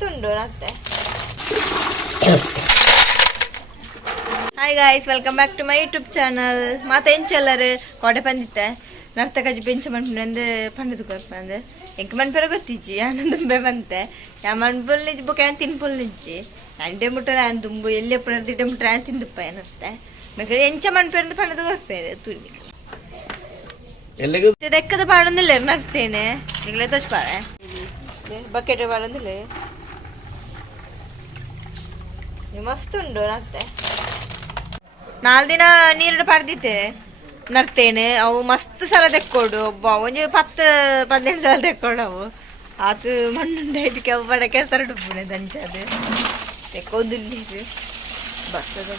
ಮಸ್ತ್ ಉಂಡು ನರ್ತೆ. Hi guys, welcome back to my YouTube channel. ಮಾತ ಎಂಚಲ್ಲರು ಕೋಟೆ ಪಂದಿತ್ತೆ ನರ್ತ ಕಜ್ಜಿ ಬೆಂಚ ಮನ್ಪುಂಡು ಪಂಡದು ಕೊರ್ಪಂದು ಎಂಕ್ ಮನ್ಪೆರ ಗೊತ್ತಿಜ್ಜಿ ಆನಂದ್ ದುಂಬೆ ಬಂತೆ ಯಾ ಮನ್ಪುಲ್ನಿಜ್ಜಿ ಬೊಕ ಯಾನ್ ತಿನ್ಪುಲ್ನಿಜ್ಜಿ ಅಂಡೆ ಮುಟ್ಟಲ ಯಾನ್ ದುಂಬು ಎಲ್ಲಿ ಪುನರ್ದಿಡ್ಡೆ ಮುಟ್ಟ ಯಾನ್ ತಿಂದುಪ್ಪ ಏನತ್ತೆ ಬೇಕಾದ್ರೆ ಎಂಚ ಮನ್ಪೆರಂದು ಪಂಡದು ಕೊರ್ಪೇರೆ ತುರ್ನಿ ದೆಕ್ಕದ ಪಾಡೊಂದಿಲ್ಲ ನರ್ತೇನೆ ನಿಗ್ಲೆ ತೋಚ್ಪಾರೆ ಬಕೆಟ್ ಪಾಡೊಂದಿಲ್ಲ ಮಸ್ತ್ ಉಂಡು ನರ್ತೆ. 4 ದಿನ ನೀರು ಪಡೆದಿದ್ದೆ ನರ್ತೇನೆ. ಅವು ಮಸ್ತ್ ಸಲ ತೆಕ್ಕೊಡು ಒಬ್ಬ ಒಂಜಿ 10-12 ಸಲ ತೆಕ್ಕೊಂಡು ಅವು ಅದು ಮಣ್ಣುಂಡ ಇದಕ್ಕೆ ಅವು ಬಡ ಕೆಸರು ಡುಪ್ಪುನೆ ದಂಚದು ತೆಕ್ಕೊಂದಿಲ್ಲ ಬರ್ತದ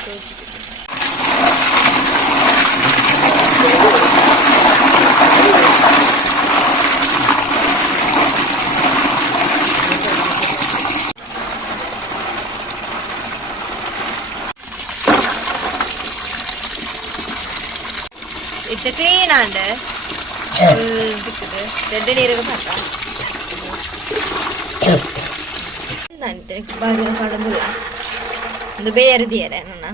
ഇത് ക്ലീൻ ആണ് രണ്ട് നീരൊക്കെ പാക്കാം ബാക്കി പാടുന്നില്ല ഇത് ಬೇರೆ ದಿಯರೆ ನನ್ನ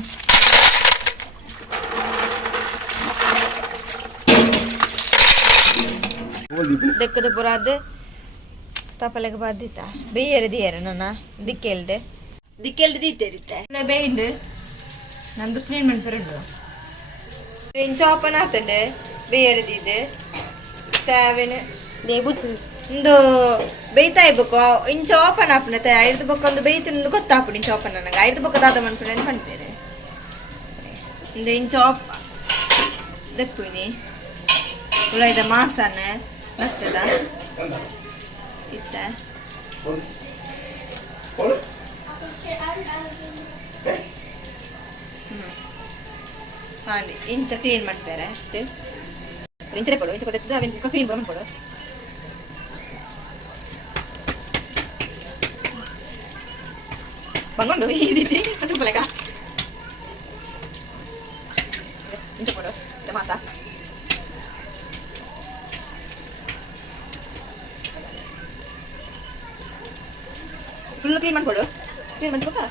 ದಕ್ಕದ ಪುರ ಅದು ತಪ್ಪಲೆಗೆ ಬಾರ್ದಿತ್ತ ಬೇರೆ ದಿಯರೆ ನನ್ನ ದಿಕ್ಕೆಲ್ಡೆ ದೀತೇರಿತ್ತೆ ಬೇಯಿಂಡು ನಂದು ಕ್ಲೀನ್ ಮಾಡ್ಬಾರ್ದು ಇಂಚ ಓಪನ್ ಆಗ್ತದೆ ಬೇರೆದಿದೆ ತೇವೆನೆ ಒಂದು ಬೇಯ್ತಾ ಇರ್ಬೇಕು ಇಂಚ ಓಪನ್ ಆಪಣತೆ 5 ಬೊಕ್ಕ ಒಂದು ಬೇಯ್ತಿಂದು ಗೊತ್ತಾಪುಡು ಇಂಚ ಓಪನ್ ನನಗೆ 5 ಬೊಕ್ಕ ದಾದ ಮನ್ಪುಡು ಅಂತ ಮಾಡ್ತೇನೆ ಒಂದು ಇಂಚ ಓಪ್ ದಪ್ಪುನಿ ಉಳಿದ ಮಾಸನ ಬರ್ತದ ಇತ್ತ ಹಾಂ ಇಂಚ ಕ್ಲೀನ್ ಮಾಡ್ತಾರೆ ಅಷ್ಟೇ ಇಂಚ ಕೊಡು ಇಂಚ ಕೊಡ್ತದೆ ಅವೆಲ್ಲ ಕ್ಲೀನ್ ಮಾಡ್ಕೊಡು ಬಂಗೊಂಡು ಈ ರೀತಿ ಅದು ಬಲೆಗ ಇಂಚ ಕೊಡು ಮಾಸ ಫುಲ್ ಕ್ಲೀನ್ ಮಾಡ್ಕೊಡು ಕ್ಲೀನ್ ಮಾಡ್ಕೊಡ್ತಾ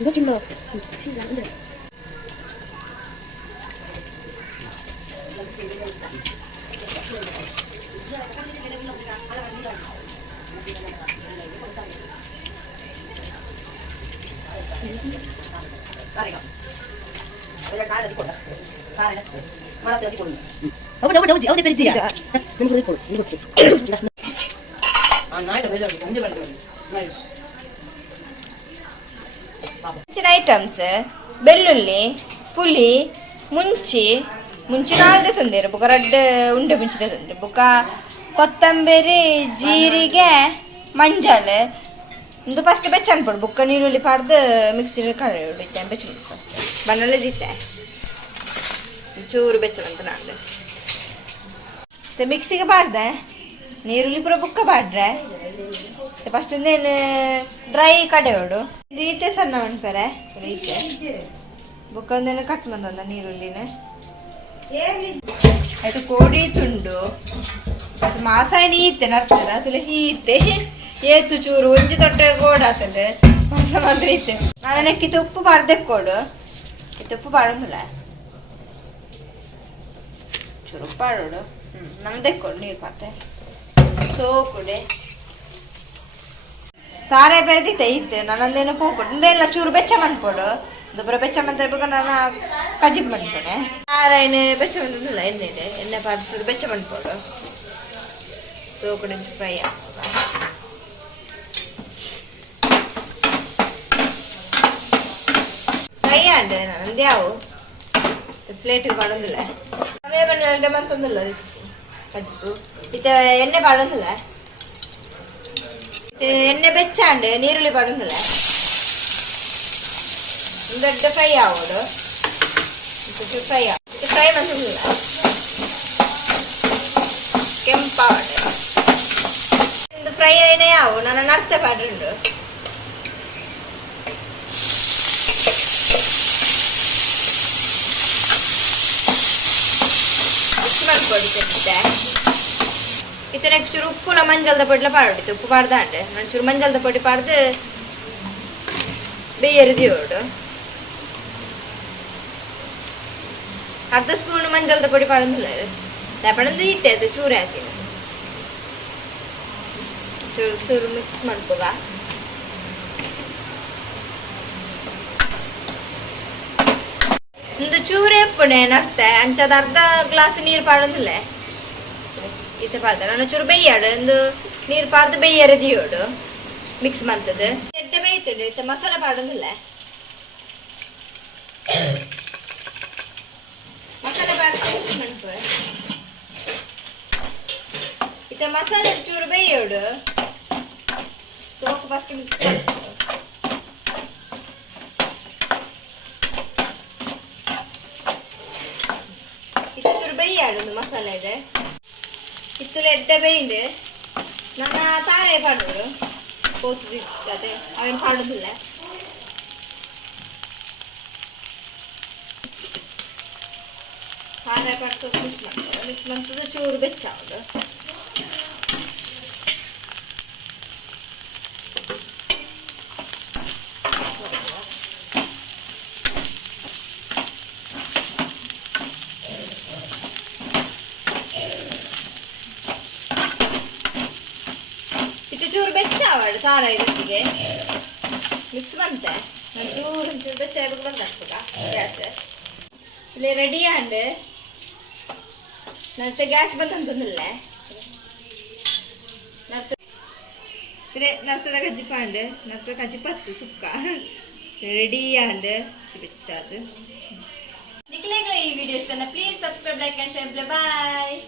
이거 좀 더 치가 안 돼. 어디 베리지? 이거 이거지. 아, 나이도 배자. 언제 발려? 나이. ಮುಂಚಿನ ಐಟಮ್ಸ್ ಬೆಳ್ಳುಳ್ಳಿ ಪುಳಿ ಮುಂಚಿ 4 ತಂದಿರು ಬುಕ್ಕ 2 ಉಂಡೆ ಮುಂಚಿದ ತಂದಿರು ಬುಕ್ಕ ಕೊತ್ತಂಬರಿ ಜೀರಿಗೆ ಮಂಜಲ್ ಒಂದು ಫಸ್ಟ್ ಬೆಚ್ಚನ್ ಪಡು ಬುಕ್ಕ ನೀರುಳ್ಳಿ ಪಾಡ್ದು ಮಿಕ್ಸಿ ಕಡೆ ಹೊಡಿತೆ ಬೆಚ್ಚ ಫಸ್ಟ್ ಬಣ್ಣಲ್ಲೇ ದಿತ್ತೆ ಚೂರು ಬೆಚ್ಚನಂತ ನಾನು ಮಿಕ್ಸಿಗೆ ಪಾಡ್ದೆ ನೀರುಳ್ಳಿ ಪೂರ ಬುಕ್ಕ ಪಾಡ್ರೆ ಫಸ್ಟ್ ಇಂದೇನು ಡ್ರೈ ಕಡೆ ಹೊಡು ರೀತೆ ಸಣ್ಣ ಮಾಡ್ತಾರೆ ರೀತೆ ಬುಕ್ಕ ಒಂದೇನು ಕಟ್ ಬಂದ ನೀರುಳ್ಳಿನ ಆಯ್ತು ಕೋಡಿ ತುಂಡು ಮಾಸಾಯ ನೀತೆ ನರ್ತದ ತುಲೆ ಹೀತೆ ಏತು ಚೂರು ಒಂಜಿ ತೊಟ್ಟೆ ಗೋಡಾತದೆ ಮಾಸ ಮಾತ್ರ ಇತ್ತೆ ನಾನು ನೆಕ್ಕಿತ್ತು ಉಪ್ಪು ಪಾಡ್ದೆ ಕೊಡು ಇತ್ತು ಉಪ್ಪು ಪಾಡೋದಿಲ್ಲ ಚೂರು ಉಪ್ಪು ಪಾಡೋಡು ನಾನು ತೆಕ್ಕೊಡು ನೀರು ಪಾಡ್ತೆ ಸೋಕುಡೆ ಸಾರೆ ಬೆರೆದಿತ್ತೆ ಇತ್ತೆ ನಾನಂದೇನು ಹೋಗ್ಬಿಟ್ಟು ಇಂದೆಲ್ಲ ಚೂರು ಬೆಚ್ಚ ಮಾಡ್ಕೊಡು ದುಬ್ಬರ ಬೆಚ್ಚ ಮಂತ ನಾನು ಕಜಿಬ್ ಮಾಡ್ಕೊಡೆ ಸಾರೇನು ಬೆಚ್ಚ ಮಂದಿಲ್ಲ ಎಣ್ಣೆ ಪಾಡು ಚೂರು ಬೆಚ್ಚ ಮಾಡ್ಕೊಡು ಸೋಕುಡೆ ಫ್ರೈ ಫ್ರೈ ಆಂಡೆ ನಂದು ಯಾವು ಪ್ಲೇಟಿಗೆ ಮಾಡೋದಿಲ್ಲ ಅವೇ ಬಣ್ಣ ಮಂತೊಂದಿಲ್ಲ ಕಜಿಬು ಇತ್ತೆ ಎಣ್ಣೆ ಪಾಡೋದಿಲ್ಲ ಎಣ್ಣೆ ಬೆಚ್ಚಾಂಡೆ ನೀರುಳ್ಳಿ ಪಾಡೋದಿಲ್ಲ ದೊಡ್ಡ ಫ್ರೈ ಆಗೋದು ಫ್ರೈ ಮಂದಿಲ್ಲ ಕೆಂಪಾವಡೆ ಒಂದು ಫ್ರೈ ಏನೇ ಯಾವು ನನ್ನ ನರ್ತೆ ಪಾಡ್ರುಂಡು ಮಿಕ್ಸ್ ಮಾಡ್ಕೊಡಿ ಇತ್ತೆ ನೆಕ್ಸ್ಟ್ ಚೂರು ಉಪ್ಪುಲ ಮಂಜಲ್ದ ಪೊಡಿಲ ಪಾಡಿತ್ತು ಉಪ್ಪು ಪಾಡ್ದಾಂಡೆ ಒಂಚೂರು ಮಂಜಲ್ದ ಪೊಡಿ ಪಾಡ್ದು ಬೇಯರಿದಿಯೋಡು ಅರ್ಧ ಸ್ಪೂನ್ ಮಂಜಲ್ದ ಪೊಡಿ ಪಾಡಂದಿಲ್ಲ ಲೆಪಣಂದು ಇತ್ತೆ ಅದು ಚೂರು ಹಾಕಿನ ಚೂರು ಚೂರು ಮಿಕ್ಸ್ ಮಾಡ್ಕೋಗ ಒಂದು ಚೂರೇ ಎಪ್ಪುಣೆ ನರ್ತೆ ಅಂಚದ ಅರ್ಧ ಗ್ಲಾಸ್ ನೀರು ಪಾಡಂದಿಲ್ಲ ಇತ್ತೆ ಪಾಡ್ದ ನಾನು ಚೂರು ಬೇಯ್ಯಾಡು ಒಂದು ನೀರು ಪಾಡ್ದು ಬೇಯರಿದಿಯೋಡು ಮಿಕ್ಸ್ ಮಾಡ್ತದೆ ಎಡ್ಡೆ ಬೇಯ್ತದೆ ಇತ್ತೆ ಮಸಾಲೆ ಪಾಡಂದಿಲ್ಲ ಮಸಾಲೆ ಪಾಡ್ದು ಮಿಕ್ಸ್ ಮಾಡ್ಕೊ ಇತ್ತೆ ಮಸಾಲೆ ಚೂರು ಬೇಯೋಡು ಸೋಕು ಫಸ್ಟ್ ಮಿಕ್ಸ್ ಮಾಡ್ಕೊ ಇತ್ತೆ ಚೂರು ಬೇಯಾಡು ಮಸಾಲೆ ಇದೆ ಇತ್ತು ಎಡ್ಡೆ ಬೇಯ್ದು ನನ್ನ ತಾರೆ ಪಾಡೋರು ಕೋತಿದೆ ಅವೇನು ಪಾಡೋದಿಲ್ಲ ತಾರೆ ಪಾಡ್ಸೋದು ಮಿಕ್ಸ್ ಮಾಡ್ತದೆ ಚೂರು ಬೆಚ್ಚಾವುದು ಚೂರು ಬೆಚ್ಚಾವಡು ಸಾರ ಇದಕ್ಕೆ ಮಿಕ್ಸ್ ಬಂತೆ ಚೂರು ಬೆಚ್ಚಾಗ ಬಂದಾಗ್ತದ ಗ್ಯಾಸ್ ಇಲ್ಲಿ ರೆಡಿ ಆಂಡ್ ನರ್ತೆ ಗ್ಯಾಸ್ ಬಂತಂತಂದಿಲ್ಲ ನರ್ತದ ಕಜ್ಜಿ ಪಾಂಡ್ ನರ್ತದ ಕಜ್ಜಿ ಪತ್ತು ಸುಕ್ಕ ರೆಡಿ ಆಂಡ್ ಬೆಚ್ಚಾದು ನಿಕ್ಲೆಗಳ ಈ ವಿಡಿಯೋ ಇಷ್ಟನ please subscribe like and share bye